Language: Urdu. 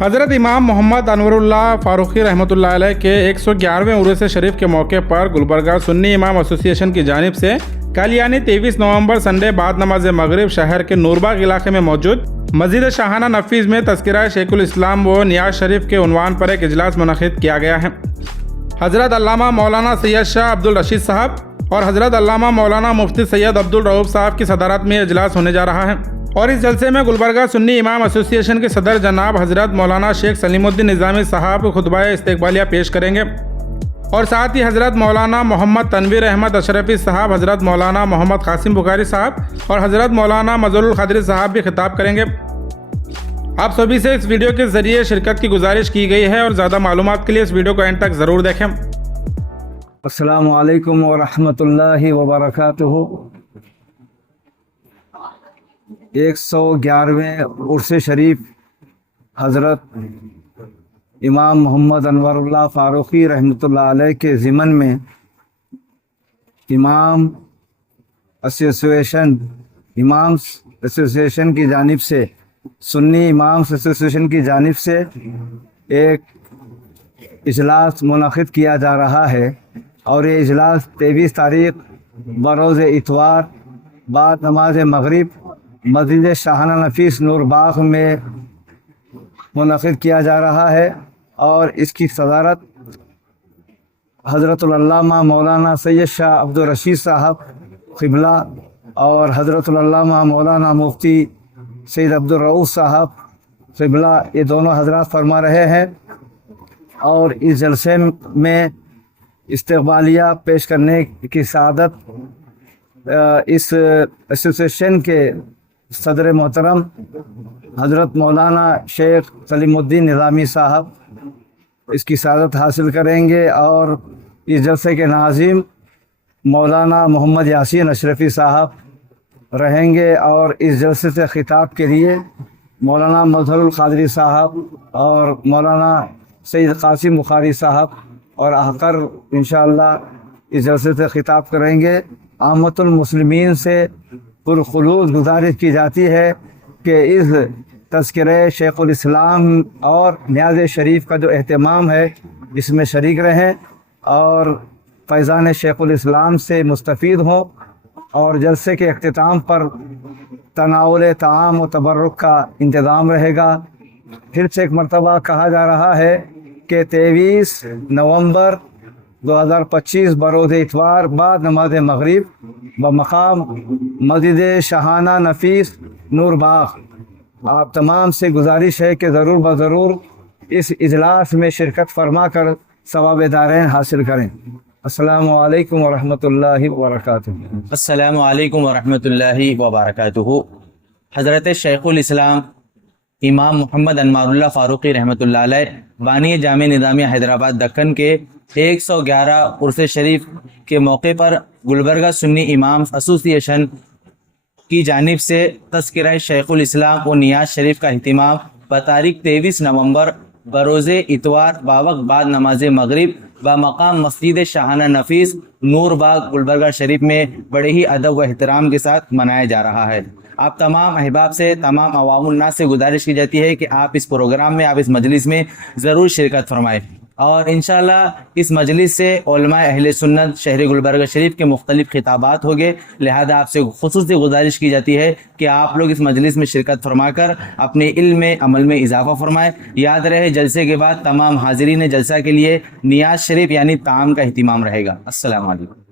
حضرت امام محمد انوراللہ فاروقی رحمۃ اللہ علیہ کے 111ویں عرس شریف کے موقع پر گلبرگہ سنی امام ایسوسی ایشن کی جانب سے کل یعنی 23 نومبر سنڈے بعد نماز مغرب شہر کے نورباغ علاقے میں موجود مسجد شاہانہ نفیس میں تذکرہ شیخ الاسلام و نیاز شریف کے عنوان پر ایک اجلاس منعقد کیا گیا ہے۔ حضرت علامہ مولانا سید شاہ عبد الرشید صاحب اور حضرت علامہ مولانا مفتی سید عبد الرؤف صاحب کی صدارت میں اجلاس ہونے جا رہا ہے، اور اس جلسے میں گلبرگہ سنی امام ایسوسی ایشن کے صدر جناب حضرت مولانا شیخ سلیم الدین نظامی صاحب خطبہ استقبالیہ پیش کریں گے، اور ساتھ ہی حضرت مولانا محمد تنویر احمد اشرفی صاحب، حضرت مولانا محمد قاسم بخاری صاحب اور حضرت مولانا مظہر القادری صاحب بھی خطاب کریں گے۔ آپ سبھی سے اس ویڈیو کے ذریعے شرکت کی گزارش کی گئی ہے، اور زیادہ معلومات کے لیے اس ویڈیو کو اینڈ تک ضرور دیکھیں۔ السلام علیکم ورحمۃ اللہ وبرکاتہ۔ 111ویں عرس شریف حضرت امام محمد انوراللہ فاروقی رحمۃ اللہ علیہ کے ضمن میں امام ایسوسیشن کی جانب سے سنی امام ایسوسیشن کی جانب سے ایک اجلاس منعقد کیا جا رہا ہے، اور یہ اجلاس 23 تاریخ بروز اتوار بعد نماز مغرب مسجد شاہانہ نفیس نورباغ میں منعقد کیا جا رہا ہے، اور اس کی صدارت حضرت العلامہ مولانا سید شاہ عبد الرشید صاحب قبلہ اور حضرت العلامہ مولانا مفتی سید عبد الرؤف صاحب قبلہ یہ دونوں حضرات فرما رہے ہیں۔ اور اس جلسے میں استقبالیہ پیش کرنے کی سعادت اس ایسوسیشن کے صدر محترم حضرت مولانا شیخ سلیم الدین نظامی صاحب اس کی سعادت حاصل کریں گے، اور اس جلسے کے ناظم مولانا محمد یاسین اشرفی صاحب رہیں گے، اور اس جلسے سے خطاب کے لیے مولانا مظہر القادری صاحب اور مولانا سید قاسم بخاری صاحب اور آخر انشاءاللہ اس جلسے سے خطاب کریں گے۔ عامت المسلمین سے پرخلوص گزارش کی جاتی ہے کہ اس تذکرہ شیخ الاسلام اور نیاز شریف کا جو اہتمام ہے اس میں شریک رہیں، اور فیضان شیخ الاسلام سے مستفید ہوں، اور جلسے کے اختتام پر تناول طعام و تبرک کا انتظام رہے گا۔ پھر سے ایک مرتبہ کہا جا رہا ہے کہ 23 نومبر 2025 بروز اتوار بعد نماز مغرب بمقام مسجد شاہانہ نفیس نورباغ آپ تمام سے گزارش ہے کہ ضرور بضرور اس اجلاس میں شرکت فرما کر ثواب دارین حاصل کریں۔ السلام علیکم ورحمۃ اللہ وبرکاتہ۔ السلام علیکم ورحمۃ اللہ وبرکاتہ۔ حضرت شیخ الاسلام امام محمد انوراللہ فاروقی رحمۃ اللہ علیہ بانی جامع نظامیہ حیدرآباد دکن کے 111 عرس شریف کے موقع پر گلبرگہ سنی امام ایسوسی ایشن کی جانب سے تذکرہ شیخ الاسلام و نیاز شریف کا اہتمام بتاریخ 23 نومبر بروز اتوار باوقت بعد نماز مغرب بمقام مسجد شاہانہ نفیس نور باغ گلبرگہ شریف میں بڑے ہی ادب و احترام کے ساتھ منایا جا رہا ہے۔ آپ تمام احباب سے، تمام عوام الناس سے گزارش کی جاتی ہے کہ آپ اس پروگرام میں، آپ اس مجلس میں ضرور شرکت فرمائیں، اور انشاءاللہ اس مجلس سے علماء اہل سنت شہر گلبرگہ شریف کے مختلف خطابات ہوگے، لہذا آپ سے خصوصی گزارش کی جاتی ہے کہ آپ لوگ اس مجلس میں شرکت فرما کر اپنے علم میں عمل میں اضافہ فرمائیں۔ یاد رہے جلسے کے بعد تمام حاضرین جلسہ کے لیے نیاز شریف یعنی طعام کا اہتمام رہے گا۔ السلام علیکم۔